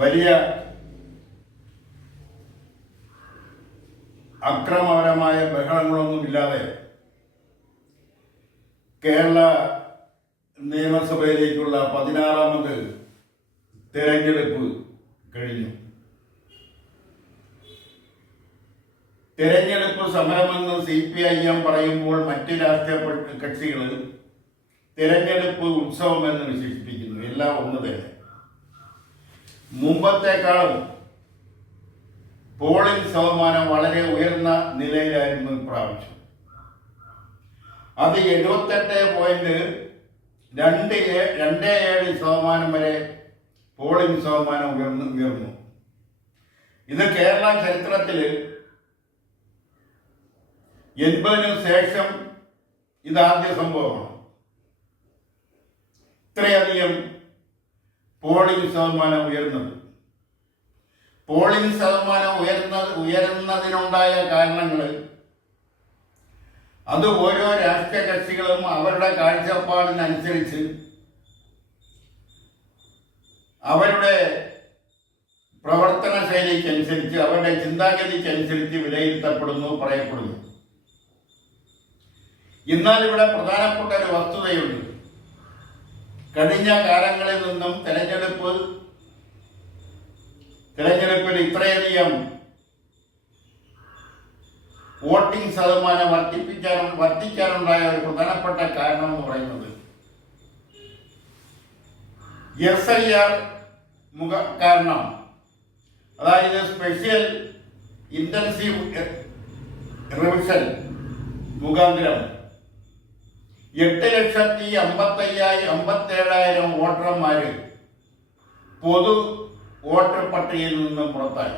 വലിയ അക്രമപരമായ ബഹളങ്ങളൊന്നുമില്ലാതെ കേരള നിയമസഭയിലേക്കുള്ള 16ാമത് തെരഞ്ഞെടുപ്പ് കഴിഞ്ഞു. തെരഞ്ഞെടുപ്പ് സമരമെന്ന് CPIM പറയുമ്പോൾ മറ്റ് രാഷ്ട്രീയ കക്ഷികൾ തെരഞ്ഞെടുപ്പ് ഉത്സവമെന്ന് വിശേഷിപ്പിക്കുന്നു. എല്ലാം ഒന്ന് തന്നെ. മുമ്പത്തേക്കാളും പോളിംഗ് ശതമാനം വളരെ ഉയർന്ന നിലയിലായിരുന്നു ഇപ്രാവശ്യം. അത് 78.27% വരെ പോളിംഗ് ശതമാനം ഉയർന്നു. ഇത് കേരള ചരിത്രത്തിൽ 80-ന് ശേഷം ഇതാദ്യ സംഭവമാണ്. ഇത്രയധികം പോളിംഗ് ശതമാനം ഉയർന്നത്. പോളിംഗ് ശതമാനം ഉയരുന്നതിനുണ്ടായ കാരണങ്ങൾ അത് ഓരോ രാഷ്ട്രീയ കക്ഷികളും അവരുടെ കാഴ്ചപ്പാടിനനുസരിച്ച് അവരുടെ പ്രവർത്തന ശൈലിക്കനുസരിച്ച് അവരുടെ ചിന്താഗതിക്കനുസരിച്ച് വിലയിരുത്തപ്പെടുന്നു, പറയപ്പെടുന്നു. എന്നാൽ ഇവിടെ പ്രധാനപ്പെട്ട ഒരു വസ്തുതയുണ്ട്. കഴിഞ്ഞ കാലങ്ങളിൽ നിന്നും തെരഞ്ഞെടുപ്പിൽ ഇത്രയധികം വോട്ടിംഗ് ശതമാനം വർദ്ധിക്കാനുണ്ടായ ഒരു പ്രധാനപ്പെട്ട കാരണം എന്ന് പറയുന്നത് SIR കാരണം, അതായത് സ്പെഷ്യൽ ഇന്റൻസീവ് റിവിഷൻ മുഖാന്തരം 8,57,000 വോട്ടർമാര് പൊതു വോട്ടർ പട്ടികയിൽ നിന്നും പുറത്തായി.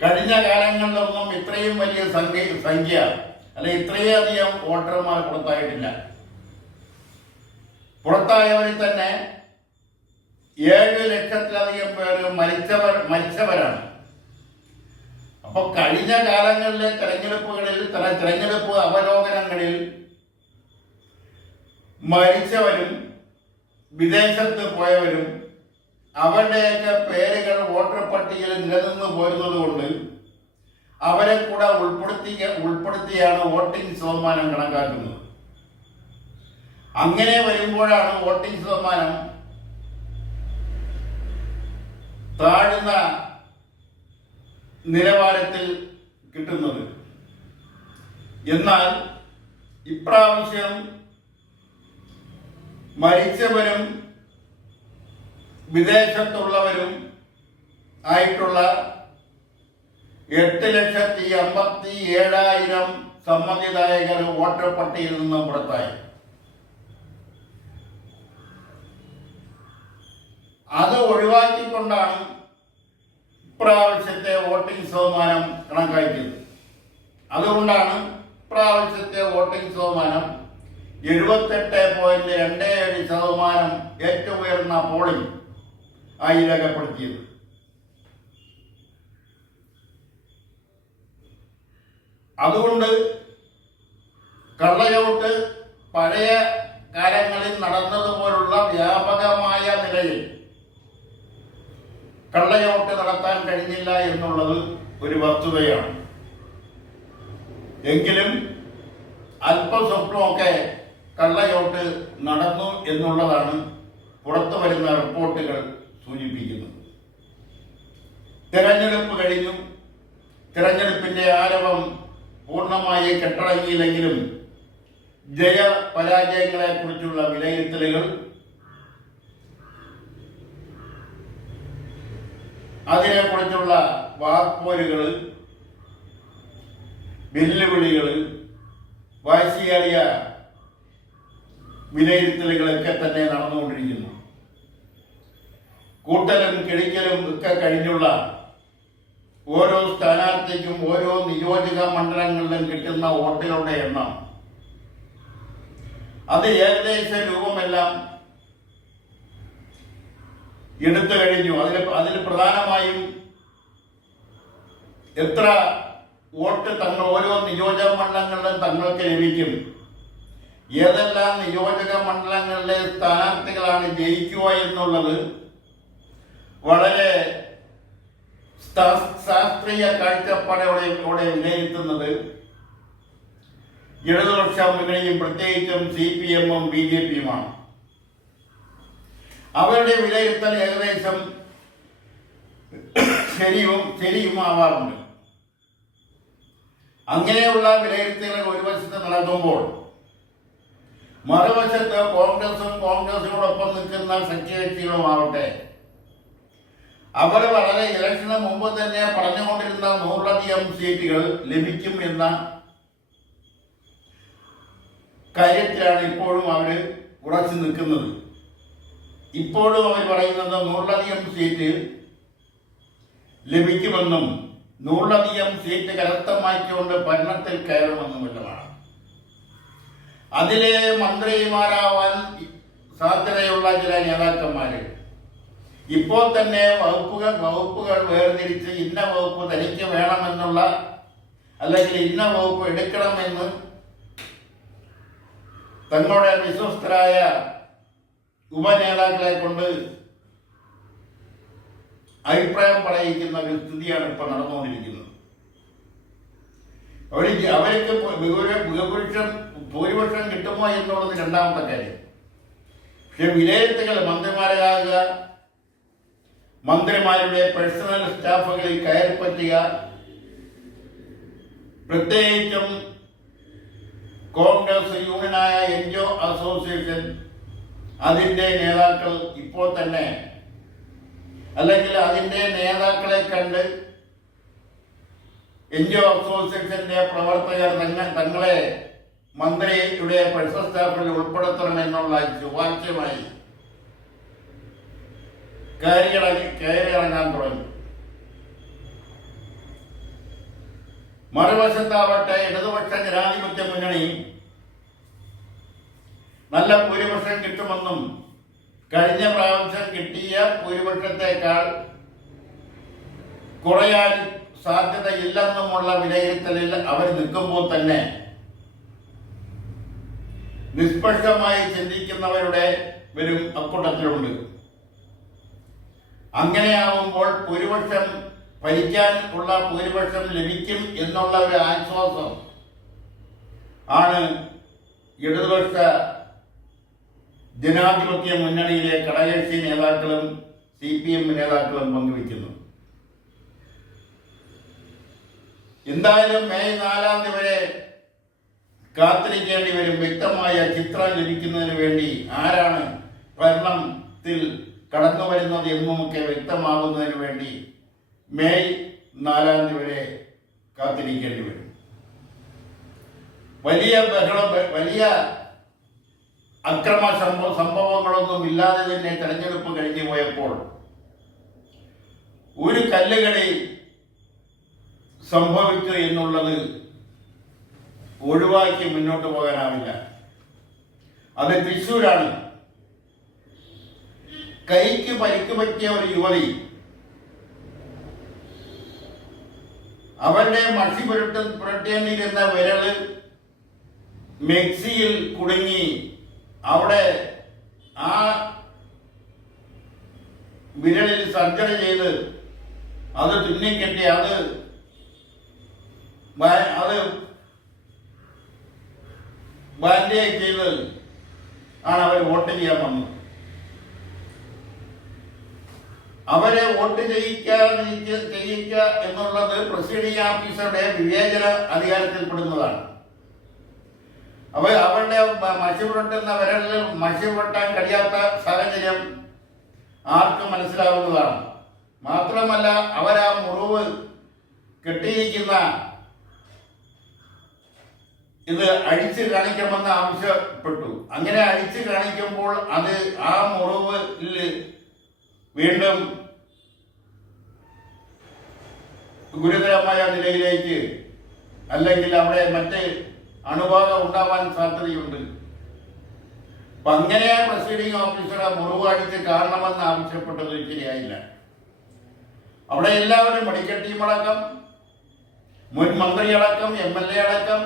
കഴിഞ്ഞ കാലങ്ങളിലൊന്നും ഇത്രയും വലിയ സംഖ്യ അല്ലെങ്കിൽ ഇത്രയധികം വോട്ടർമാർ പുറത്തായിട്ടില്ല. പുറത്തായവരിൽ തന്നെ 7 ലക്ഷത്തിലധികം പേര് മരിച്ചവരാണ്. അപ്പൊ കഴിഞ്ഞ കാലങ്ങളിലെ തെരഞ്ഞെടുപ്പ് അവലോകനങ്ങളിൽ മരിച്ചവരും വിദേശത്ത് പോയവരും അവരുടെയൊക്കെ പേരുകൾ വോട്ടർ പട്ടികയിൽ നിലനിന്ന് പോരുന്നത് കൊണ്ട് അവരെ കൂടെ ഉൾപ്പെടുത്തിയാണ് വോട്ടിംഗ് ശതമാനം കണക്കാക്കുന്നത്. അങ്ങനെ വരുമ്പോഴാണ് വോട്ടിംഗ് ശതമാനം താഴ്ന്ന നിലവാരത്തിൽ കിട്ടുന്നത്. എന്നാൽ ഇപ്രാവശ്യം മരിച്ചവരും വിദേശത്തുള്ളവരും ആയിട്ടുള്ള 8,57,000 സമ്മതിദായകർ വോട്ടർ പട്ടികയിൽ നിന്നും പുറത്തായി. അത് ഒഴിവാക്കിക്കൊണ്ടാണ് ഇപ്രാവശ്യത്തെ വോട്ടിംഗ് ശതമാനം കണക്കാക്കിയത്. അതുകൊണ്ടാണ് ഇപ്രാവശ്യത്തെ വോട്ടിംഗ് ശതമാനം 78.27% ഏറ്റവും ഉയർന്ന പോളിംഗ് ആയി രേഖപ്പെടുത്തിയത്. അതുകൊണ്ട് കള്ളവോട്ട് പഴയ കാലങ്ങളിൽ നടന്നതുപോലുള്ള വ്യാപകമായ നിലയിൽ കള്ളവോട്ട് നടത്താൻ കഴിഞ്ഞില്ല എന്നുള്ളത് ഒരു വസ്തുതയാണ്. എങ്കിലും അല്പസ്വല്പമൊക്കെ കള്ളവോട്ട് നടന്നു എന്നുള്ളതാണ് പുറത്തു വരുന്ന റിപ്പോർട്ടുകൾ സൂചിപ്പിക്കുന്നത്. തെരഞ്ഞെടുപ്പ് കഴിഞ്ഞു. തെരഞ്ഞെടുപ്പിന്റെ ആരവം പൂർണ്ണമായി കെട്ടടങ്ങിയില്ലെങ്കിലും ജയപരാജയങ്ങളെ കുറിച്ചുള്ള വിലയിരുത്തലുകൾ, അതിനെക്കുറിച്ചുള്ള വാക്പോരുകൾ, വെല്ലുവിളികൾ, വാശിയേറിയ വിലയിരുത്തലുകളൊക്കെ തന്നെ നടന്നുകൊണ്ടിരിക്കുന്നു. കൂട്ടലും കിഴിക്കലും ഒക്കെ കഴിഞ്ഞുള്ള ഓരോ സ്ഥാനാർത്ഥിക്കും ഓരോ നിയോജക മണ്ഡലങ്ങളിലും കിട്ടുന്ന വോട്ടുകളുടെ എണ്ണം അത് ഏകദേശ രൂപമെല്ലാം എടുത്തു കഴിഞ്ഞു. അതിൽ പ്രധാനമായും എത്ര വോട്ട് ഓരോ നിയോജക മണ്ഡലങ്ങളിലും തങ്ങൾക്ക് ലഭിക്കും, ഏതെല്ലാം നിയോജക മണ്ഡലങ്ങളിലെ സ്ഥാനാർത്ഥികളാണ് ജയിക്കുക എന്നുള്ളത് വളരെ ശാസ്ത്രീയ കാഴ്ചപ്പാടോടെ വിലയിരുത്തുന്നത് ഇടതുപക്ഷ മുന്നണിയും പ്രത്യേകിച്ചും CPM-ഉം BJP-യുമാണ്. അവരുടെ വിലയിരുത്തൽ ഏകദേശം ശരിയും ആവാറുണ്ട്. അങ്ങനെയുള്ള വിലയിരുത്തലുകൾ ഒരു വശത്ത് നടക്കുമ്പോൾ മറുവശത്ത് കോൺഗ്രസിനോടൊപ്പം നിൽക്കുന്ന സഖ്യകക്ഷികളുമാവട്ടെ, അവർ വളരെ ഇലക്ഷന് മുമ്പ് തന്നെ പറഞ്ഞുകൊണ്ടിരുന്ന 100-ലധികം സീറ്റുകൾ ലഭിക്കും എന്ന കാര്യത്തിലാണ് ഇപ്പോഴും അവർ ഉറച്ചു നിൽക്കുന്നത്. ഇപ്പോഴും അവർ പറയുന്നത് 100-ലധികം സീറ്റ് ലഭിക്കുമെന്നും 100-ലധികം സീറ്റ് കരസ്ഥമാക്കിക്കൊണ്ട് ഭരണത്തിൽ കയറുമെന്നുമുള്ളതാണ്. അതിലെ മന്ത്രിമാരാവാൻ സാധ്യതയുള്ള ചില നേതാക്കന്മാര് ഇപ്പോൾ തന്നെ വകുപ്പുകൾ വേർതിരിച്ച് ഇന്ന വകുപ്പ് തനിക്ക് വേണമെന്നുള്ള അല്ലെങ്കിൽ ഇന്ന വകുപ്പ് എടുക്കണമെന്ന് തങ്ങളുടെ വിശ്വസ്തരായ ഉപനേതാക്കളെ കൊണ്ട് അഭിപ്രായം പറയിക്കുന്ന ഒരു സ്ഥിതിയാണ് ഇപ്പോൾ നടന്നുകൊണ്ടിരിക്കുന്നത്. അവർക്ക് ഭൂരിപക്ഷം കിട്ടുമോ എന്നുള്ളത് രണ്ടാമത്തെ കാര്യം. പക്ഷെ വിലയിരുത്തുകൾ മന്ത്രിമാരാകുക, മന്ത്രിമാരുടെ പേഴ്സണൽ സ്റ്റാഫുകളിൽ കയറിപ്പറ്റുക, പ്രത്യേകിച്ചും കോൺഗ്രസ് യൂണിയനായ NGO അസോസിയേഷൻ അതിൻ്റെ നേതാക്കൾ ഇപ്പോൾ തന്നെ അല്ലെങ്കിൽ അതിൻ്റെ നേതാക്കളെ കണ്ട് NGO അസോസിയേഷന്റെ പ്രവർത്തകർ തങ്ങളെ മന്ത്രിയുടെ പേഴ്സണൽ സ്റ്റാഫിൽ ഉൾപ്പെടുത്തണമെന്നുള്ള ശുപാർശയുമായി കയറിയിറങ്ങാൻ തുടങ്ങി. മറുവശത്താവട്ടെ ഇടതുപക്ഷ ജനാധിപത്യ മുന്നണി നല്ല ഭൂരിപക്ഷം കിട്ടുമെന്നും കഴിഞ്ഞ പ്രാവശ്യം കിട്ടിയ ഭൂരിപക്ഷത്തെക്കാൾ കുറയാൻ സാധ്യതയില്ലെന്നുമുള്ള വിലയിരുത്തലിൽ അവർ നിൽക്കുമ്പോൾ തന്നെ നിഷ്പക്ഷമായി ചിന്തിക്കുന്നവരുടെ വരും അക്കൂട്ടത്തിലുണ്ട്. അങ്ങനെയാവുമ്പോൾ ഭൂരിപക്ഷം ഭരിക്കാൻ ഉള്ള ഭൂരിപക്ഷം ലഭിക്കും എന്നുള്ള ഒരു ആശ്വാസം ആണ് ഇടതുപക്ഷ ജനാധിപത്യ മുന്നണിയിലെ ഘടകകക്ഷി നേതാക്കളും CPM നേതാക്കളും പങ്കുവയ്ക്കുന്നു. എന്തായാലും മെയ് 4-ാം തീയതി വരെ കാത്തിരിക്കേണ്ടി വരും. വ്യക്തമായ ചിത്രം ലഭിക്കുന്നതിന് വേണ്ടി ആരാണ് ഭരണത്തിൽ കടന്നു വരുന്നത് എന്നുമൊക്കെ വ്യക്തമാകുന്നതിന് വേണ്ടി മെയ് 4-ാം തീയതി വരെ കാത്തിരിക്കേണ്ടി വരും. വലിയ അക്രമ സംഭവങ്ങളൊന്നും ഇല്ലാതെ തന്നെ തെരഞ്ഞെടുപ്പ് കഴിഞ്ഞു പോയപ്പോൾ ഒരു കല്ലുകടി സംഭവിച്ചു എന്നുള്ളത് ഒഴിവാക്കി മുന്നോട്ട് പോകാനാവില്ല. അത് തൃശ്ശൂരാണ്. കൈക്ക് പരിക്ക് പറ്റിയ ഒരു യുവതി അവരുടെ മഷി പുരട്ടേണ്ടിയിരുന്ന വിരല് മെക്സിയിൽ കുടുങ്ങി അവിടെ ആ വിരലിൽ സർജറി ചെയ്ത് അത് തുന്നിക്കെട്ടി അത് ബാൻഡേജ് ചെയ്ത് ആണ് അവർ വോട്ട് ചെയ്യാൻ വന്നത്. അവരെ വോട്ട് ചെയ്യിക്കുക എന്നുള്ളത് പ്രസിഡിംഗ് ഓഫീസറുടെ വിവേചന അധികാരത്തിൽപ്പെടുന്നതാണ്. അവരുടെ മഷി പുരട്ടുന്ന വിരലിൽ മഷി പുരട്ടാൻ കഴിയാത്ത സാഹചര്യം ആർക്കും മനസ്സിലാവുന്നതാണ്. മാത്രമല്ല അവരാ മുറിവ് കെട്ടിയിരിക്കുന്ന ഇത് അഴിച്ചു കാണിക്കണമെന്ന് ആവശ്യപ്പെട്ടു. അങ്ങനെ അഴിച്ചു കാണിക്കുമ്പോൾ അത് ആ മുറിവിൽ വീണ്ടും ഗുരുതരമായ നിലയിലേക്ക് അല്ലെങ്കിൽ അവിടെ മറ്റ് അണുബാധ ഉണ്ടാവാൻ സാധ്യതയുണ്ട്. അപ്പൊ അങ്ങനെ പ്രസിഡിംഗ് ഓഫീസറെ മുറിവ് അടിച്ച് കാണണമെന്ന് ആവശ്യപ്പെട്ടത് ശരിയായില്ല. അവിടെ എല്ലാവരും മെഡിക്കൽ ടീമടക്കം, മുൻ മന്ത്രിയടക്കം, MLA അടക്കം,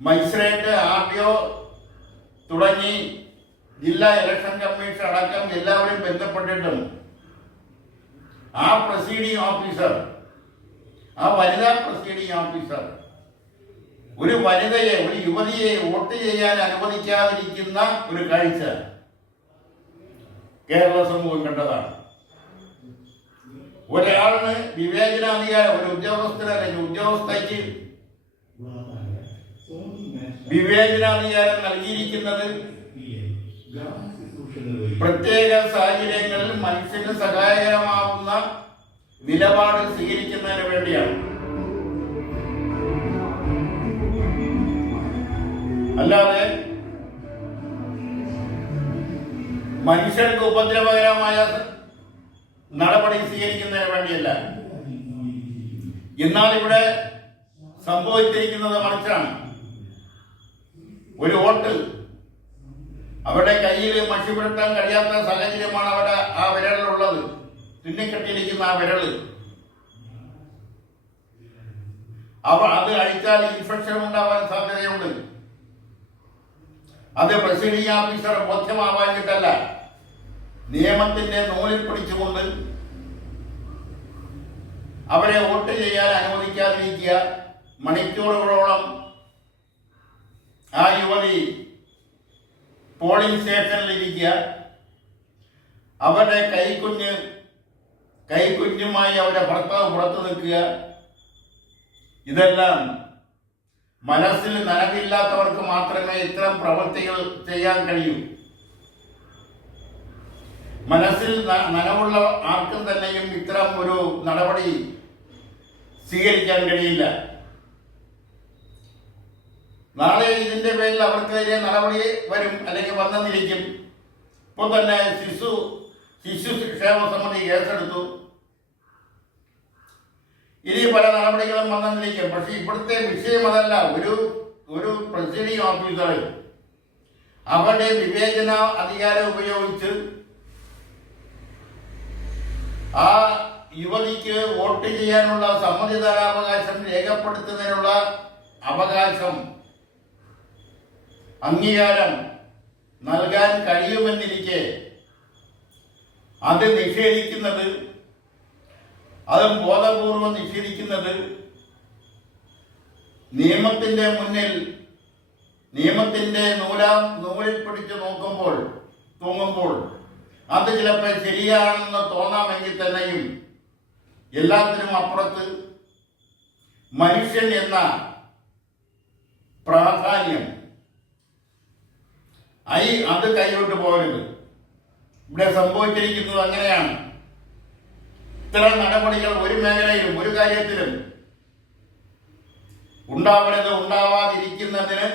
മജിസ്ട്രേറ്റ്, RDO തുടങ്ങി ജില്ലാ ഇലക്ഷൻ കമ്മീഷൻ അടക്കം എല്ലാവരും ബന്ധപ്പെട്ടിട്ടും ആ പ്രസീഡിംഗ് ഓഫീസർ, ആ വനിതാ പ്രസീഡിംഗ് ഓഫീസർ ഒരു വനിതയെ, ഒരു യുവതിയെ വോട്ട് ചെയ്യാൻ അനുവദിക്കാതിരിക്കുന്ന ഒരു കാഴ്ച കേരള സമൂഹം കണ്ടതാണ്. ഒരാളിന് വിവേചനാധികാരം, ഒരു ഉദ്യോഗസ്ഥന് അല്ലെങ്കിൽ ഉദ്യോഗസ്ഥയ്ക്ക് വിവേചനാധികാരം നൽകിയിരിക്കുന്നത് പ്രത്യേക സാഹചര്യങ്ങളിൽ മനുഷ്യന് സഹായകരമാവുന്ന നിലപാട് സ്വീകരിക്കുന്നതിന് വേണ്ടിയാണ്. അല്ലാതെ മനുഷ്യർക്ക് ഉപദ്രവകരമായ നടപടി സ്വീകരിക്കുന്നതിന് വേണ്ടിയല്ല. എന്നാൽ ഇവിടെ സംഭവിച്ചിരിക്കുന്നത് മറിച്ചാണ്. ഒരു വോട്ട് അവരുടെ കയ്യിൽ മഷി പുരട്ടാൻ കഴിയാത്ത സാഹചര്യമാണ് അവിടെ ആ വിരലിലുള്ളത്, തുന്നിക്കെട്ടിയിരിക്കുന്ന ആ വിരല്. അത് അഴിച്ചാൽ ഇൻഫെക്ഷൻ ഉണ്ടാവാൻ സാധ്യതയുണ്ട്. അത് പ്രസിഡിംഗ് ഓഫീസർ ബോധ്യമാവാഞ്ഞിട്ടല്ല, നിയമത്തിന്റെ നൂലിൽ പിടിച്ചുകൊണ്ട് അവരെ വോട്ട് ചെയ്യാൻ അനുവദിക്കാതിരിക്കുക, മണിക്കൂറുകളോളം ആ യുവതി പോളിംഗ് സ്റ്റേഷനിലിരിക്കുക, അവരുടെ കൈക്കുഞ്ഞുമായി അവരുടെ ഭർത്താവ് പുറത്തു നിൽക്കുക. ഇതെല്ലാം മനസ്സിൽ നനവില്ലാത്തവർക്ക് മാത്രമേ ഇത്തരം പ്രവൃത്തികൾ ചെയ്യാൻ കഴിയൂ. മനസ്സിൽ നനവുള്ള ആർക്കും തന്നെയും ഇത്തരം ഒരു നടപടി സ്വീകരിക്കാൻ കഴിയില്ല. നാളെ ഇതിന്റെ പേരിൽ അവർക്കെതിരെ നടപടി വരും, അല്ലെങ്കിൽ വന്നെന്നിരിക്കും. ഇപ്പോൾ തന്നെ ശിശു ക്ഷേമ സമിതി കേസെടുത്തു. ഇനി പല നടപടികളും വന്നെന്നിരിക്കും. പക്ഷെ ഇവിടുത്തെ വിഷയം അതല്ല. ഒരു പ്രസിഡിംഗ് ഓഫീസർ അവരുടെ വിവേചന അധികാരം ഉപയോഗിച്ച് ആ യുവതിക്ക് വോട്ട് ചെയ്യാനുള്ള സമ്മതിദാനാവകാശം രേഖപ്പെടുത്തുന്നതിനുള്ള അവകാശം, അംഗീകാരം നൽകാൻ കഴിയുമെന്നിരിക്കെ അത് നിഷേധിക്കുന്നത്, അതും ബോധപൂർവം നിഷേധിക്കുന്നത് നിയമത്തിന്റെ മുന്നിൽ നിയമത്തിന്റെ നൂലിൽ പിടിച്ചു തൂങ്ങുമ്പോൾ അത് ചിലപ്പോൾ ശരിയാണെന്ന് തോന്നാമെങ്കിൽ തന്നെയും എല്ലാത്തിനും അപ്പുറത്ത് മനുഷ്യൻ എന്ന പ്രാധാന്യം അത് കൈവിട്ടു പോകരുത്. ഇവിടെ സംഭവിച്ചിരിക്കുന്നത് അങ്ങനെയാണ്. ഇത്തരം നടപടികൾ ഒരു മേഖലയിലും ഒരു കാര്യത്തിലും ഉണ്ടാവാതിരിക്കുന്നതിന്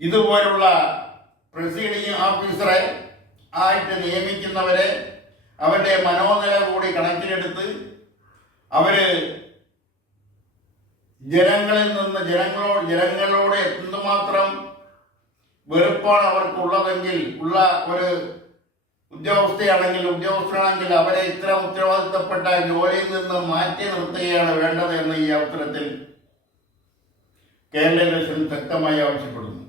ഇതുപോലുള്ള പ്രസിഡിംഗ് ഓഫീസറെ ആയിട്ട് നിയമിക്കുന്നവരെ അവരുടെ മനോനില കൂടി കണക്കിലെടുത്ത് അവര് ജനങ്ങളോട് എന്തുമാത്രം വെറുപ്പാണ് അവർക്കുള്ളതെങ്കിൽ ഉള്ള ഒരു ഉദ്യോഗസ്ഥനാണെങ്കിൽ അവരെ ഇത്തരം ഉത്തരവാദിത്തപ്പെട്ട ജോലിയിൽ നിന്ന് മാറ്റി നിർത്തുകയാണ് വേണ്ടത് എന്ന് ഈ അവസരത്തിൽ കേരള ഇലക്ഷൻ ശക്തമായി ആവശ്യപ്പെടുന്നു.